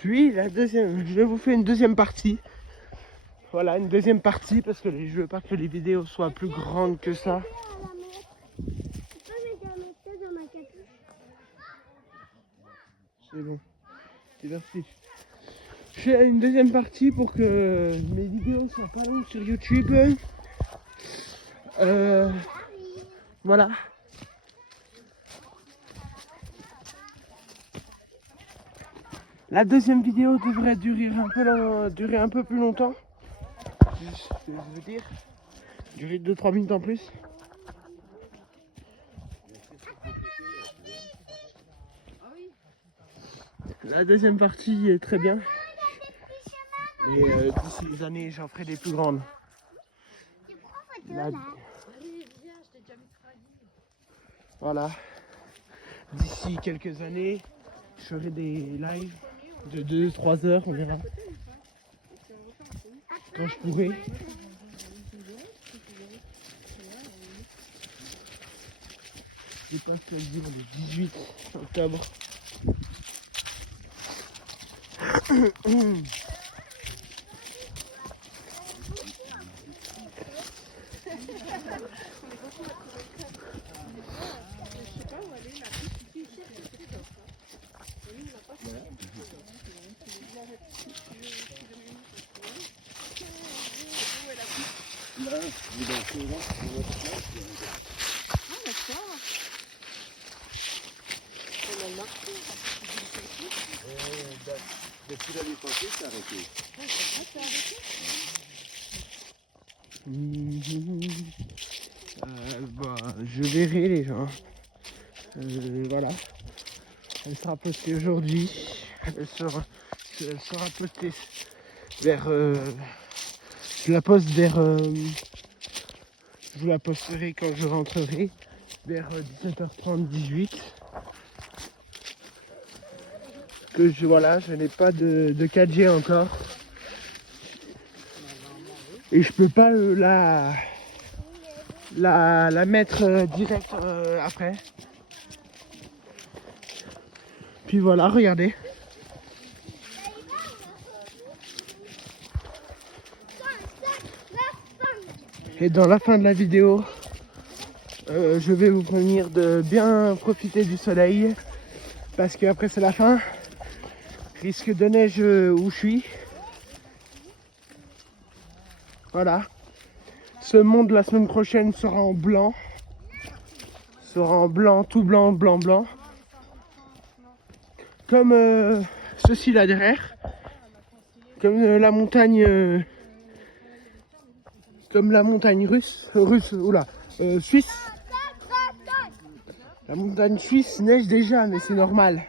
Puis la deuxième, je vais vous faire une deuxième partie. Voilà, une deuxième partie parce que je veux pas que les vidéos soient plus grandes que ça. C'est bon. Merci. Je fais une deuxième partie pour que mes vidéos soient pas longues sur YouTube. Voilà. La deuxième vidéo devrait durer un peu plus longtemps. Je veux dire, durer 2-3 minutes en plus. La deuxième partie est très bien. Et d'ici les années, j'en ferai des plus grandes. Voilà. D'ici quelques années, je ferai des lives de 2-3 heures, on verra. Quand je pourrai. Je sais pas quel jour, le 18 octobre. Depuis l'année passée, c'est arrêté. Je verrai les gens. Voilà. Elle sera postée aujourd'hui. Elle sera postée vers. Je la poste vers. Je vous la posterai quand je rentrerai. Vers 17h30, 18. Que je n'ai pas de 4G encore. Et je peux pas la mettre direct après. Puis voilà, regardez. Et dans la fin de la vidéo, je vais vous prévenir de bien profiter du soleil. Parce qu'après c'est la fin. Risque de neige où je suis. Voilà. Ce monde la semaine prochaine sera en blanc. Sera en blanc, tout blanc, blanc, blanc. Comme ceci là derrière. Comme la montagne. Comme la montagne suisse. La montagne suisse neige déjà, mais c'est normal.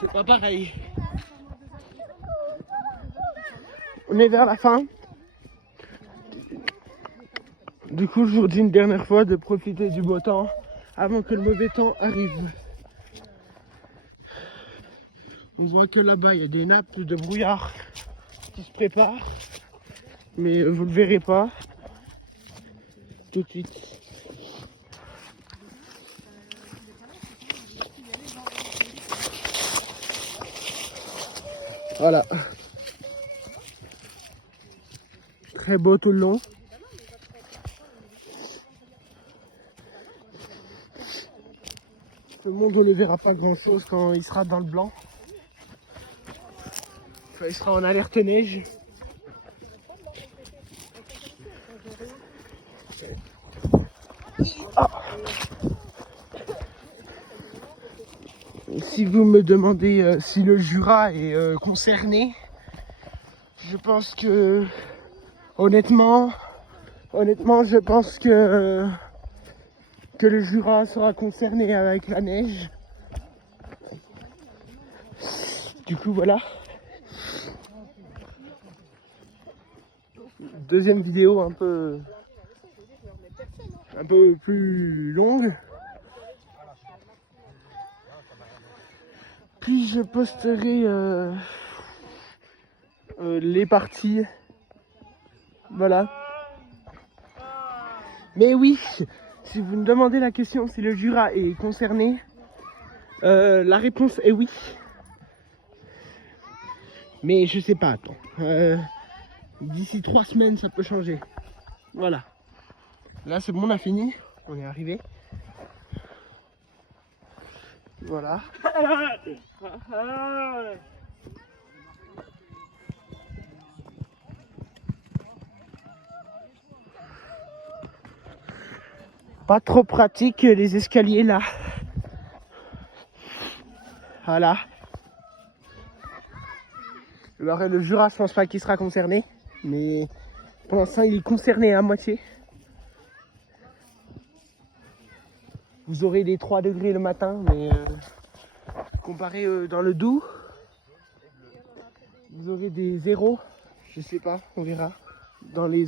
C'est pas pareil. On est vers la fin. Du coup, je vous dis une dernière fois de profiter du beau temps avant que le mauvais temps arrive. On voit que là-bas, il y a des nappes de brouillard qui se préparent. Mais vous ne le verrez pas tout de suite. Voilà. Très beau tout le long. Le monde ne verra pas grand chose quand il sera dans le blanc. Enfin, il sera en alerte neige. Ah. Si vous me demandez si le Jura est concerné, je pense que honnêtement, je pense que le Jura sera concerné avec la neige. Du coup, voilà. Deuxième vidéo un peu plus longue. Puis je posterai les parties. Voilà. Mais oui, si vous me demandez la question si le Jura est concerné, la réponse est oui. Mais je sais pas, attends. D'ici 3 semaines, ça peut changer. Voilà. Là, c'est bon, on a fini. On est arrivé. Voilà. Pas trop pratique les escaliers là. Voilà. Le Jura, je pense pas qu'il sera concerné. Mais pour l'instant, il est concerné à moitié. Vous aurez des 3 degrés le matin, mais comparé dans le Doubs, vous aurez des 0. Je sais pas, on verra. Dans les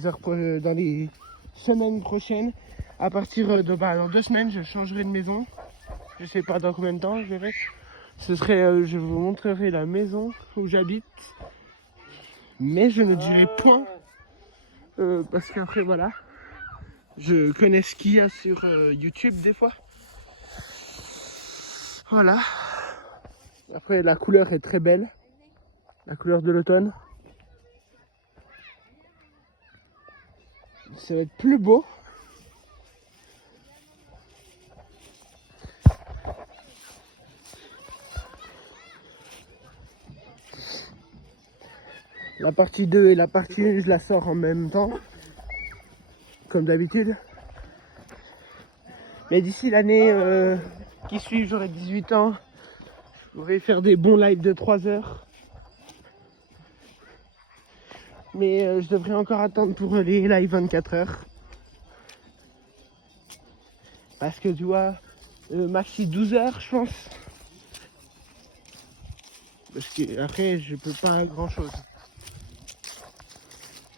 semaines prochaines. À partir de dans 2 semaines, je changerai de maison. Je sais pas dans combien de temps, je verrai. Je vous montrerai la maison où j'habite. Mais je ne dirai point. Parce qu'après, voilà. Je connais ce qu'il y a sur YouTube des fois. Voilà. Après, la couleur est très belle. La couleur de l'automne. Ça va être plus beau. La partie 2 et la partie 1, je la sors en même temps. Comme d'habitude. Mais d'ici l'année qui suit, j'aurai 18 ans. Je pourrai faire des bons lives de 3 heures. Mais je devrais encore attendre pour les lives 24 heures. Parce que tu vois, maxi 12 heures, je pense. Parce que après, je peux pas grand chose.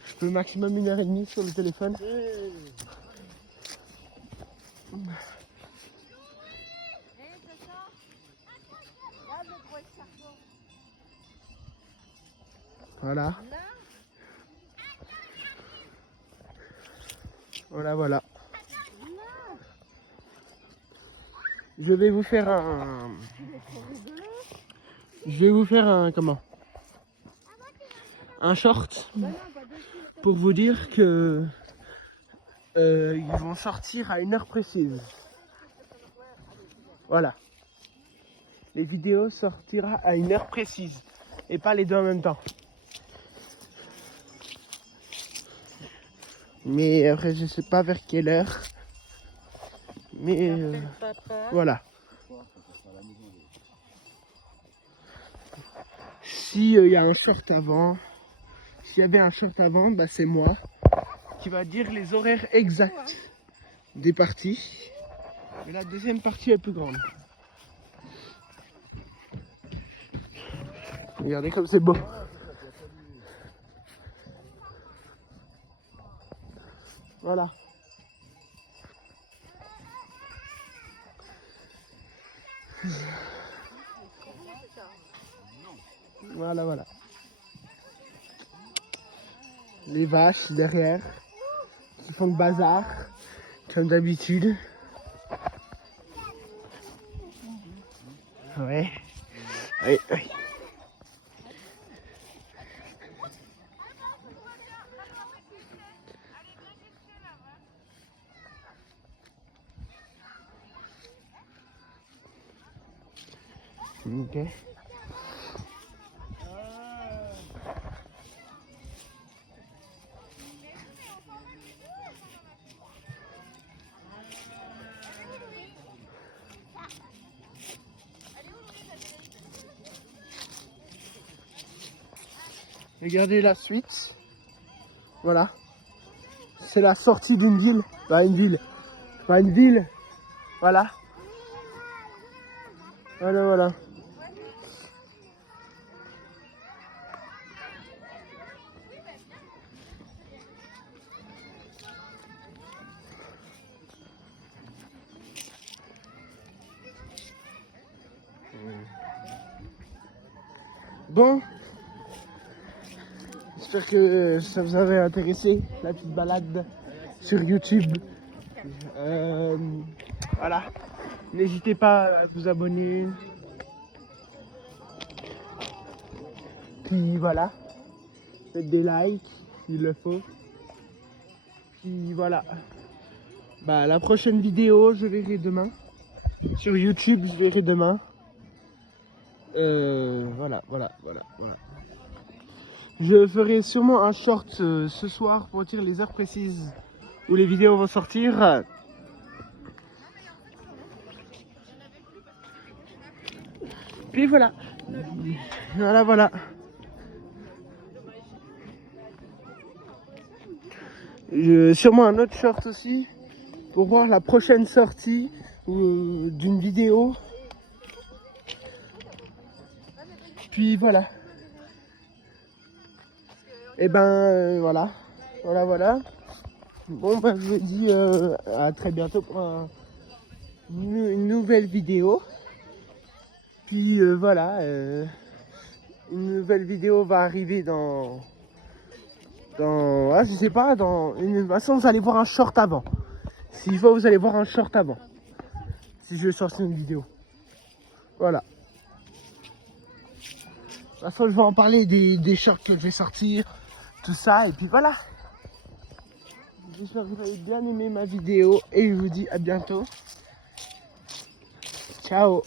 Je peux maximum 1h30 sur le téléphone. Voilà. Voilà. Je vais vous faire comment? Un short pour vous dire que ils vont sortir à 1h précise. Voilà. Les vidéos sortira à 1h précise et pas les deux en même temps. Mais après, je sais pas vers quelle heure. Mais voilà. Si y a un short avant, s'il y avait un short avant, bah c'est moi qui va dire les horaires exacts des parties. Et la deuxième partie est plus grande. Regardez comme c'est beau. Voilà. Voilà. Les vaches derrière qui font le bazar, comme d'habitude. Ouais. Oui. Ok. Regardez la suite. Voilà. C'est la sortie d'une ville. Pas une ville. Voilà. Voilà. Bon. J'espère que ça vous avait intéressé, la petite balade sur YouTube. Voilà. N'hésitez pas à vous abonner. Puis voilà. Faites des likes s'il le faut. Puis voilà. Bah la prochaine vidéo je verrai demain. Sur YouTube je verrai demain. Voilà. Je ferai sûrement un short ce soir pour dire les heures précises où les vidéos vont sortir. Puis voilà. Voilà. Sûrement un autre short aussi pour voir la prochaine sortie d'une vidéo. Puis voilà. Et ben voilà. Bon ben je vous dis à très bientôt pour une nouvelle vidéo. Puis voilà. Une nouvelle vidéo va arriver dans je sais pas, de toute façon vous allez voir un short avant. S'il faut vous allez voir un short avant. Si je veux sortir une vidéo. Voilà. De toute façon je vais en parler des shorts que je vais sortir. Tout ça et puis voilà. J'espère que vous avez bien aimé ma vidéo et je vous dis à bientôt. Ciao.